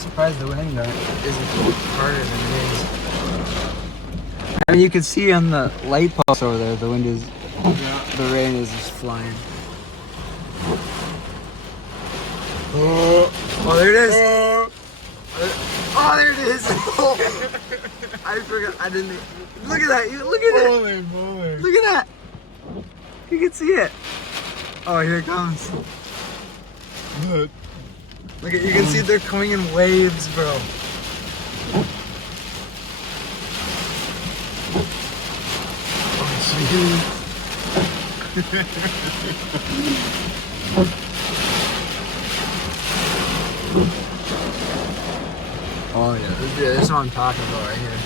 surprised the wind isn't harder than it is. I mean, you can see on the light post over there, the wind is, the rain is just flying. Oh, there it is. Oh, there it is. I forgot. I didn't. Look at that. Look at it. Holy moly. Look at that. You can see it. Oh, here it comes. Look at, you can see they're coming in waves, bro. Oh yeah, this is what I'm talking about right here.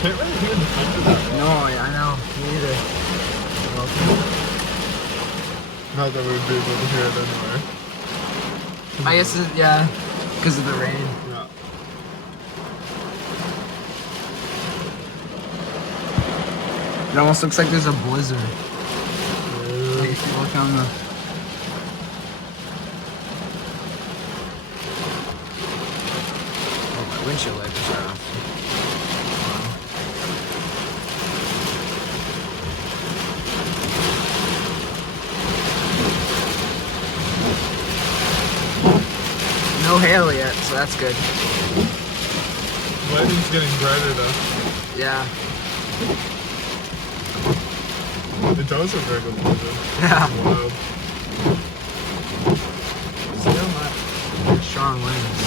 Can't really hear the sound of that. No, I know, me either. Not that we'd be able to hear it anyway. I guess, yeah, because of the rain. Yeah. It almost looks like there's a blizzard. Like if you look on the... Oh, my windshield wipers are off. No hail yet, so that's good. Lighting's getting brighter though. Yeah. It does look like a blizzard. Yeah. Wow. Still not strong winds.